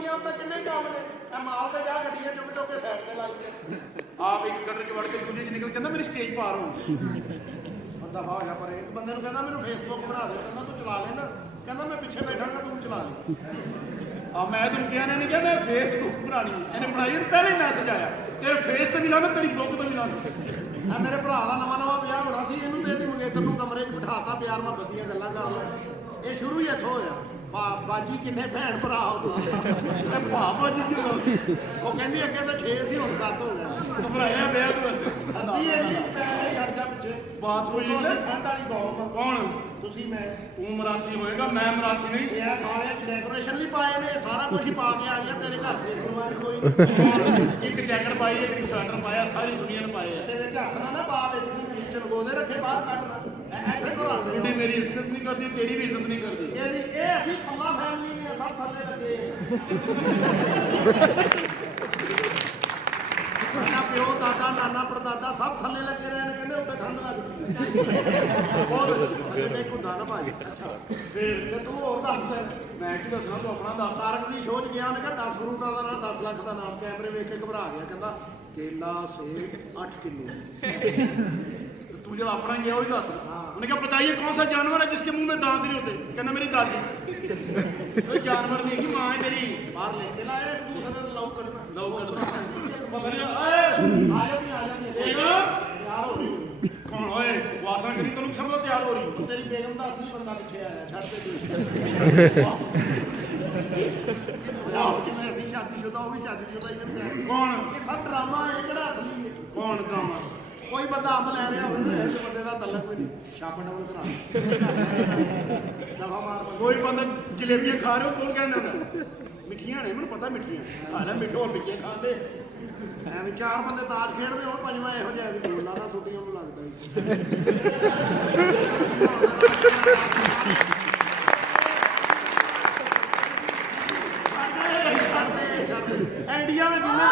ਗਈਆਂ ਉੱਤੇ ਕਿੰਨੇ ਕੰਮ ਨੇ ਮਾਲ ਤੇ ਜਾ ਗੱਡੀਆਂ ਚੁੱਕ ਚੁੱਕ ਕੇ ਸਾਈਡ ਤੇ ਲਾਈ ਆਪ ਇੱਕ ਗੱਡਰ ਚ ਵੜ ਕੇ ਦੂਜੇ ਚ ਨਿਕਲ ਕਹਿੰਦਾ ਮੇਰੀ ਸਟੇਜ ਪਾਰ ਹੋ ਬੰਦਾ ਹੋ ਜਾ ਪਰ ਇੱਕ ਬੰਦੇ ਨੂੰ ਕਹਿੰਦਾ ਮੈਨੂੰ ਫੇਸਬੁੱਕ ਬਣਾ ਦੇ ਕਹਿੰਦਾ ਤੂੰ ਚਲਾ ਲੈ ਨਾ ਕਹਿੰਦਾ ਮੈਂ ਪਿੱਛੇ ਬੈਠਾਂਗਾ ਤੂੰ ਚਲਾ ਲੈ ਆ ਮੈਂ ਤੁਹਾਨੂੰ ਕਿਹਾ ਨਹੀਂ ਕਿਹਾ ਮੈਂ ਫੇਸਬੁੱਕ ਬਣਾਣੀ ਇਹਨੇ ਬਣਾਈ ਪਹਿਲੇ ਮੈਸੇਜ ਆਇਆ ਤੇਰੇ ਫੇਸ ਤੇ ਨਹੀਂ ਲਾਉਂਦਾ ਤੇਰੀ ਬੁੱਕ ਤੋਂ ਵੀ ਲਾਉਂਦਾ ਮੇਰੇ ਭਰਾ ਦਾ ਨਵਾਂ ਵਿਆਹ ਹੋਣਾ ਸੀ ਇਹਨੂੰ ਤੇ ਇਹਦੀ ਮੰਗੇਤਰ ਨੂੰ ਕਮਰੇ 'ਚ ਬਿਠਾਤਾ ਪਿਆਰ ਨਾਲ ਵਧੀਆ ਗੱਲਾਂ ਕਰ ਲਓ ਇਹ ਸ਼ੁਰੂ ਹੀ ਇੱਥੋਂ ਹੋਇਆ ਬਾਜੀ ਕਿੰਨੇ ਭੈਣ ਭਰਾ ਉਹਦੇ ਭਾ ਬਾਜੀ ਕਿਉਂ ਉਹ ਕਹਿੰਦੀ ਅੱਗੇ ਤਾਂ 6 ਸੀ ਹੁਣ 7 ਹੋ ਗਿਆ ਘਬਰਾਇਆ ਵਿਆਹ ਤੋਂ ਸੱਚੀ ਹੈ ਜੀ ਪੈਸੇ ਛੱਡ ਜਾ ਪਿੱਛੇ ਬਾਥਰੂਮ ਉਹਦੇ ਠੰਡ ਵਾਲੀ ਬੌਮ ਕੌਣ ਤੁਸੀਂ ਮੈਂ ਤੂੰ ਮਰਾਸੀ ਹੋਏਗਾ ਮੈਂ ਮਰਾਸੀ ਨਹੀਂ ਇਹ ਸਾਰੇ ਡੈਕੋਰੇਸ਼ਨ ਲਈ ਪਾਏ ਨੇ ਸਾਰਾ ਕੁਝ ਹੀ ਪਾ ਕੇ ਆ ਗਿਆ ਤੇਰੇ ਘਰ ਸੇ ਕੋਈ ਇੱਕ ਜੈਕਟ ਪਾਈ ਹੈ ਇੱਕ ਸਵੈਟਰ ਪਾਇਆ ਸਾਰੀ ਦੁਨੀਆ ਨੇ ਪਾਏ ਆ ਤੇ ਵਿੱਚ ਹੱਥ ਨਾ ਪਾ ਵਿੱਚ ਦੀ ਚਣਗੋਦੇ ਰੱਖੇ ਬਾਹਰ ਕੱਢਣਾ ਇੱਥੇ ਘਰਾਂ ਦੇ ਉਹਨੇ ਮੇਰੀ ਇੱਜ਼ਤ ਨਹੀਂ ਕਰਦੀ ਤੇਰੀ ਵੀ ਇੱਜ਼ਤ ਨਹੀਂ ਕਰਦੀ ਇਹ ਅਸੀਂ ਖੱਲਾ ਫੈਮਿਲੀ ਹੈ ਸਭ ਥੱਲੇ ਲੱਗੇ ਨਾ ਪਿਓ ਦਾਦਾ ਨਾਨਾ ਪੜਦਾਦਾ ਸਭ ਥੱਲੇ ਲੱਗੇ ਰਹੇ ਨੇ ਕਹਿੰਦੇ ਉੱਤੇ ਠੰਡ ਲੱਗਦੀ ਬਹੁਤ ਅੱਛੀ ਨਹੀਂ ਕੁੰਦਾ ਨਾ ਭਾਜੀ ਅੱਛਾ ਫਿਰ ਤੂੰ ਹੋਰ ਦੱਸ ਦੇ ਮੈਂ ਕੀ ਦੱਸਣਾ ਤੂੰ ਆਪਣਾ ਦੱਸ ਸਾਰਕ ਦੀ ਸ਼ੋਅ 'ਚ ਗਿਆ ਉਹਨੇ ਕਿਹਾ 10 ਫਰੂਟਾਂ ਦਾ ਨਾਮ 10 ਲੱਖ ਦਾ ਨਾਮ ਕੈਮਰੇ ਵੇਖ ਕੇ ਘਬਰਾ ਗਿਆ ਕਹਿੰਦਾ ਕੇਲਾ ਸੇਬ 8 ਕਿਲੋ तू जब अपना गया वही दस उन्होंने कहा बताइए कौन सा जानवर है जिसके मुंह में दांत नहीं होते कहना मेरी दादी कोई जानवर नहीं कि माँ है मेरी बाहर लेके लाए दूसरे लव करना पता नहीं आ जाती यार हो रही कौन ओए वासना करी तो सब तैयार हो रही तेरी बेगम का असली बंदा पीछे आया छड़ पे ऐसी शादीशुदा वो भी शादीशुदा ही कौन ये सब ड्रामा है किहड़ा असली है कौन ड्रामा कोई बंदा अंब लै रहा होवे इस बंदे दा तलक भी नहीं छापा डाउन करा दफा मार कोई बंदा जलेबियां खा रहे हो कौन कहने होना मिठियां ने मैंने पता मिठियां सारा मिठो और मिठियां खांदे ਐਵੇਂ ਚਾਰ ਬੰਦੇ ਤਾਸ਼ ਖੇਡਦੇ ਹੁਣ ਪੰਜਵਾਂ ਇਹੋ ਜਿਹਾ ਵੀ ਗੋਲਾ ਦਾ ਛੁੱਟੀ ਉਹਨੂੰ ਲੱਗਦਾ ਹੀ ਇੰਡੀਆ ਦੇ ਜਿੰਨੇ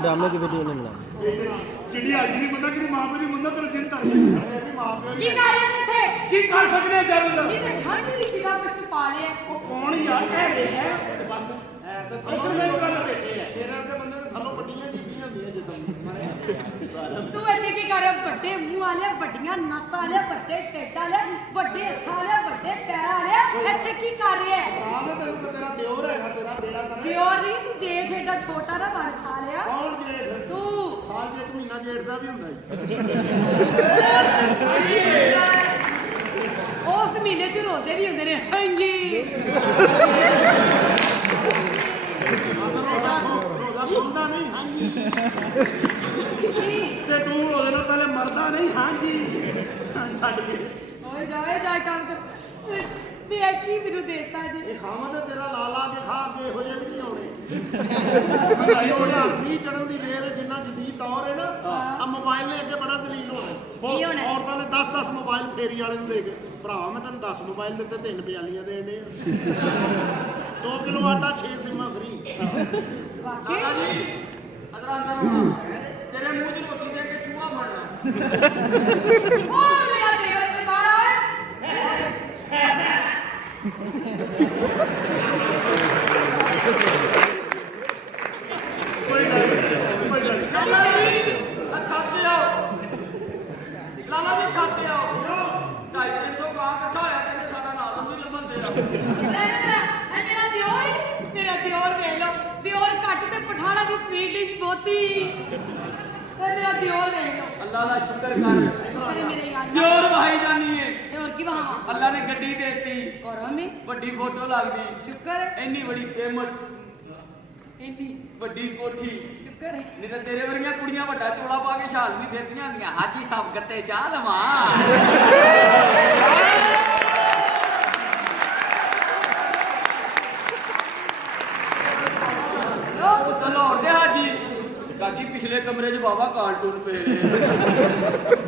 ड्रामे की वीडियो नहीं बना चिड़ी आज नहीं बंदा कि मां मेरी मंदा तेरे दिन तक की कर रहे थे की कर सकने हैं जरूर ये तो ठंड की चिड़ा कुछ तो पा ले वो कौन यार है बस असल में वाला बेटे है तेरे के बंदे ने थल्लों पट्टियां कीतियां होंदियां जिसम तू इत्थे की कर बड़े मुंह वाले बड़ियां नस वाले बड़े टेट वाले बड़े हथ वाले बड़े पैर वाले इत्थे की कर रहे है हां मैं तेरा दियोर है तेरा बेड़ा कर दियोर नहीं तू जेठ एडा छोटा ना बन सालिया कौन जेठ तू साल जे महीना जेठ दा भी हुंदा उस महीने च रोजे भी होंदे ने हां जी रोजा खुलदा नहीं हां जी ते तू ओदे नाल पहले मरदा नहीं हां जी छੱਡ के ओए जा काम कर मैं की मेनू देता जी ਇਹ ਖਾਵਾਂ ਤੇ ਤੇਰਾ ਲਾ ਕੇ ਖਾ ਕੇ ਇਹੋ ਜਿਹੇ ਵੀ ਨਹੀਂ ਆਉਣੇ 2020 ਚੜਨ ਦੀ ਦੇਰ ਜਿੰਨਾ ਜਦੀਦ ਦੌਰ ਹੈ ਨਾ ਆ ਮੋਬਾਈਲ ਨੇ ਅੱਗੇ ਬੜਾ ਦਲੀਲ ਹੋਣਾ ਕੀ ਹੋਣਾ ਔਰਤਾਂ ਨੇ 10-10 ਮੋਬਾਈਲ ਫੇਰੀ ਵਾਲੇ ਨੂੰ ਦੇ ਕੇ ਭਰਾ ਮੈਂ ਤੈਨੂੰ 10 ਮੋਬਾਈਲ ਦਿੱਤੇ 3 ਪਿਆਲੀਆਂ ਦੇਣੇ 2 ਕਿਲੋ ਆਟਾ 6 ਸਿਮਾਂ ਫ੍ਰੀ वाकई ਅਦਰਾਂ ਤੇਰੇ ਮੂੰਹ 'ਚ ਰੋਟੀ ਦੇ ਕੇ ਚੂਹਾ ਮਰਨਾ ओ मेरा देवर पे बाहर आए ਛਾਤੇ ਆਓ ਲਾਲਾ ਜੀ ਛਾਤੇ ਆਓ 250 ਕਾਂ ਇਕੱਠਾ ਹੋਇਆ ਕਹਿੰਦੇ ਸਾਡਾ ਨਾਮ ਨਹੀਂ ਲੱਭਣ ਦੇਣਾ ਇਹ ਮੇਰਾ ਦਿਓਰ ਵੇਖ ਲਓ ਦਿਓਰ ਘੱਟ ਤੇ ਪਠਾਣਾ ਦੀ ਸਵੀਟ ਡਿਸ਼ ਬਹੁਤੀ ਇਹ ਮੇਰਾ ਦਿਓਰ ਵੇਖ ਲਓ ਅੱਲਾ ਦਾ ਸ਼ੁਕਰ ਕਰ ਅਰੇ ਮੇਰੇ ਯਾਰ ਜੋਰ ਵਹਾਈ ਜਾਨੀ ਏ ਦਿਓਰ ਕੀ ਬਹਾਵਾ ਅੱਲਾ ਨੇ ਗੱਡੀ ਦੇਤੀ ਕਰੋ ਮੈਂ ਵੱਡੀ ਫੋਟੋ ਲੱਗਦੀ ਸ਼ੁਕਰ ਹੈ ਇੰਨੀ ਵੱਡੀ ਪੇਮੈਂਟ ਇੰਨੀ ਵੱਡੀ ਕੋਠੀ ਸ਼ੁਕਰ ਹੈ ਨਹੀਂ ਤਾਂ ਤੇਰੇ ਵਰਗੀਆਂ ਕੁੜੀਆਂ ਵੱਡਾ ਚੋਲਾ ਪਾ ਕੇ ਛਾਲ ਵੀ ਫੇਰਦੀਆਂ ਹੁੰਦੀਆਂ ਹਾਜੀ ਸਾਹਿਬ ਗੱਤੇ ਚਾਹ ਲਵਾਂ ਲੋ ਲਾਹੌਰ ਦੇ ਹਾਜੀ ਕਾਜੀ ਪਿਛਲੇ ਕਮਰੇ 'ਚ ਬਾਬਾ ਕਾਰਟੂਨ ਪਏ ਨੇ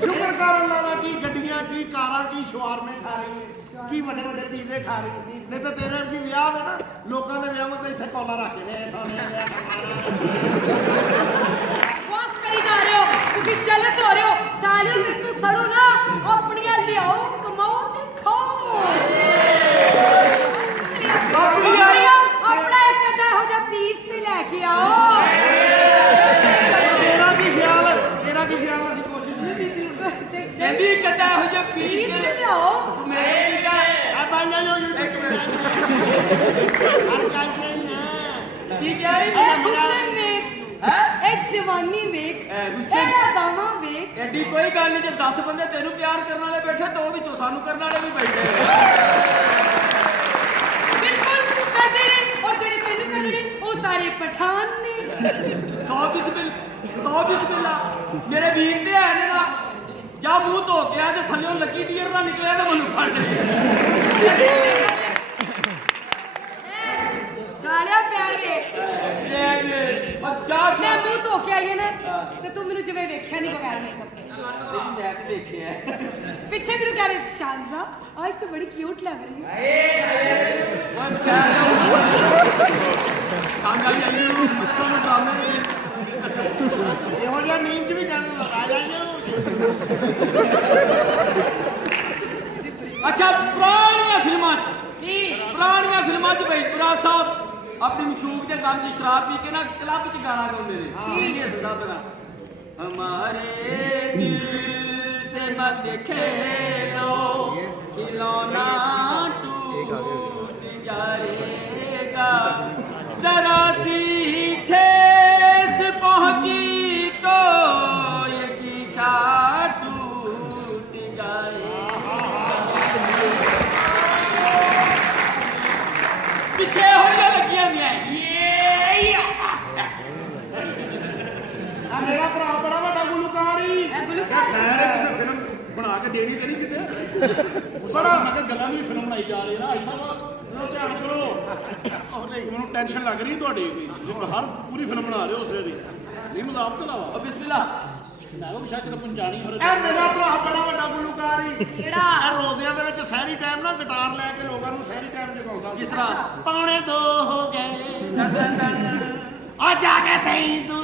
ਸ਼ੁਕਰ ਕਰ ਅੱਲਾ ਦਾ ਕੀ ਗੱਡੀਆਂ ਕੀ ਕਾਰਾਂ ਕੀ ਸ਼ਵਾਰਮੇ ਖਾ ਰਹੀ ਹੈ ਕੀ ਵੱਡੇ ਵੱਡੇ ਪੀਜ਼ੇ ਖਾ ਰਹੀ ਹੈ ਨਹੀਂ ਤਾਂ ਤੇਰੇ ਵਰਗੀ ਵਿਆਹ ਦੇ ਨਾ ਲੋਕਾਂ ਦੇ ਵਿਆਹਾਂ ਤੇ ਇੱਥੇ ਕੌਲਾ ਰੱਖਦੇ ਨੇ ਸੋਨੇ ਦੇ ਬਸ ਕਰੀ ਜਾ ਰਹੇ ਹੋ ਤੁਸੀਂ ਚੱਲਤ ਹੋ ਰਹੇ ਹੋ ਸਾਲਿਓ ਮੇਰੇ ਤੋਂ ਸੜੋ ਨਾ ਆਪਣੀਆਂ ਲਿਆਓ ਕਮਾਓ ਤੇ ਖਾਓ ਆਪਣਾ ਇੱਕ ਅੱਧਾ ਇਹੋ ਜਿਹਾ ਪੀਸ ਤੇ ਲੈ ਕੇ ਆਓ ਤੇਰਾ ਕੀ ਖਿਆਲ ਅਸੀਂ ਕੋਸ਼ਿਸ਼ ਨਹੀਂ ਕੀਤੀ ਕਹਿੰਦੀ ਕਿੱਦਾਂ ਇਹੋ ਜਿਹਾ ਪੀਸ ਪੀਸ ਤੇ ਲਿਆਓ ਤੂੰ ਮੇਰੇ ਕਿੱਦਾਂ ਆ ਬਾਂਝਾ ਜੋ ਇੱਕ ਮਿੰਟ ਹਰ ਗੱਲ ਤੇ ਨਾ ਕੀ ਕਿਹਾ ਈ? ਇਹ ਹੁਸਨ ਵੇਖ ਹੈਂ? ਇਹ ਜਵਾਨੀ ਵੇਖ ਇਹ ਹੁਸਨ? ਇਹ ਅਦਾਵਾਂ ਵੇਖ ਐਡੀ ਕੋਈ ਗੱਲ ਨਹੀਂ ਜੇ 10 ਬੰਦੇ ਤੈਨੂੰ ਪਿਆਰ ਕਰਨ ਵਾਲੇ ਬੈਠੇ ਦੋ ਵਿੱਚੋਂ ਸਾਨੂੰ ਕਰਨ ਵਾਲੇ ਵੀ ਬੈਠੇ ਨੇ ਬਿਲਕੁਲ ਕਰਦੇ ਨੇ ਔਰ ਜਿਹੜੇ ਤੈਨੂੰ ਕਰਦੇ ਨੇ ਉਹ ਸਾਰੇ ਪਠਾਨ ਨੇ 100 ਬਿਸਮਿਲ੍ਲਾ ਮੇਰੇ ਵੀਰ ਤੇ ਆਏ ਨੇ ਨਾ ਜਾ ਮੂੰਹ ਧੋ ਕੇ ਆ ਜੇ ਥੱਲੇੋਂ ਲੱਗੀ ਡੀਅਰ ਨਾ ਨਿਕਲਿਆ ਤਾਂ ਮੈਨੂੰ ਫੜ ਲੈ ਸਾਲਿਆ ਪਿਆਰ ਵੇਖ ਬਸ ਜਾ ਮੈਂ ਮੂੰਹ ਧੋ ਕੇ ਆਈ ਹਾਂ ਨਾ ਤੇ ਤੂੰ ਮੈਨੂੰ ਜਿਵੇਂ ਵੇਖਿਆ ਨਹੀਂ ਬਗੈਰ ਮੇਕਅਪ ਕੇ ਮੈਂ ਤੇ ਦੇਖਿਆ ਪਿੱਛੇ ਮੈਨੂੰ ਕਹਿ ਰਹੇ ਸ਼ਾਨਜ਼ਾ ਅੱਜ ਤਾਂ ਬੜੀ ਕਿਊਟ ਲੱਗ ਰਹੀ ਹੈ ਉਹ ਚਾਹ ਕਾਂਗਾ ਵੀ ਆਈ ਨੂੰ ਤੁਹਾਨੂੰ ਡਰਾਮੇ ਦੇ ਇਹੋ ਜਿਹਾ ਨੀਂਦ 'ਚ ਵੀ ਗੱਲ ਲਗਾ ਜਾਈਏ ਅੱਛਾ ਪੁਰਾਣੀਆਂ ਫਿਲਮਾਂ 'ਚ ਕੀ ਪੁਰਾਣੀਆਂ ਫਿਲਮਾਂ 'ਚ ਬਈ ਬੁਰਾ ਸਾਹਿਬ ਆਪਣੀ ਮਸ਼ੂਕ ਦੇ ਕੰਮ 'ਚ ਸ਼ਰਾਬ ਪੀ ਕੇ ਨਾ ਕਲੱਬ 'ਚ ਗਾਣਾ ਗਾਉਂਦੇ ਨੇ ਇਹ ਸੁਣਦਾ ਤਨਾ ਹਮਾਰੇ ਦਿਲ ਸੇ ਮਤ खेलो खिलौना टूट जाएगा जरा सी ठेस पहुंची तो ये शीशा टूट जाएगा पीछे होने लगी ਆ ਮੇਰਾ ਭਰਾ ਬੜਾ ਵੱਡਾ ਗੁਲੂਕਾਰੀ ਇਹ ਗੁਲੂਕਾਰ ਖੈਰ ਫਿਲਮ ਬਣਾ ਕੇ ਦੇਣੀ ਤੇ ਨਹੀਂ ਕਿਤੇ ਬੜਾ ਮੈਂ ਕਿਹਾ ਗੱਲਾਂ ਦੀ ਫਿਲਮ ਬਣਾਈ ਜਾ ਰਹੀ ਹੈ ਨਾ ਐਸਾ ਵਾ ਧਿਆਨ ਕਰੋ ਉਹ ਨਹੀਂ ਮੈਨੂੰ ਟੈਨਸ਼ਨ ਲੱਗ ਰਹੀ ਤੁਹਾਡੀ ਵੀ ਜਿਵੇਂ ਹਰ ਪੂਰੀ ਫਿਲਮ ਬਣਾ ਰਹੇ ਹੋ ਉਸਰੇ ਦੀ ਨਹੀਂ ਮਜ਼ਾਕ ਤਾਂ ਲਾਵਾ ਬਿਸਮਿਲ੍ਲਾ ਮੈਂ ਉਹ ਸ਼ਾਇਦ ਪਹੁੰਚਾਣੀ ਹੋ ਇਹ ਮੇਰਾ ਭਰਾ ਬੜਾ ਵੱਡਾ ਗੁਲੂਕਾਰੀ ਕਿਹੜਾ ਇਹ ਰੋਜ਼ਿਆਂ ਦੇ ਵਿੱਚ ਸਹਿਰੀ ਟਾਈਮ ਨਾ ਗਿਟਾਰ ਲੈ ਕੇ ਲੋਕਾਂ ਨੂੰ ਸਹਿਰੀ ਟਾਈਮ ਜਗਾਉਂਦਾ ਕਿਸ ਤਰ੍ਹਾਂ ਪੌਣੇ 2 ਹੋ ਗਏ ਆ ਜਾ ਕੇ ਤੈਨੂੰ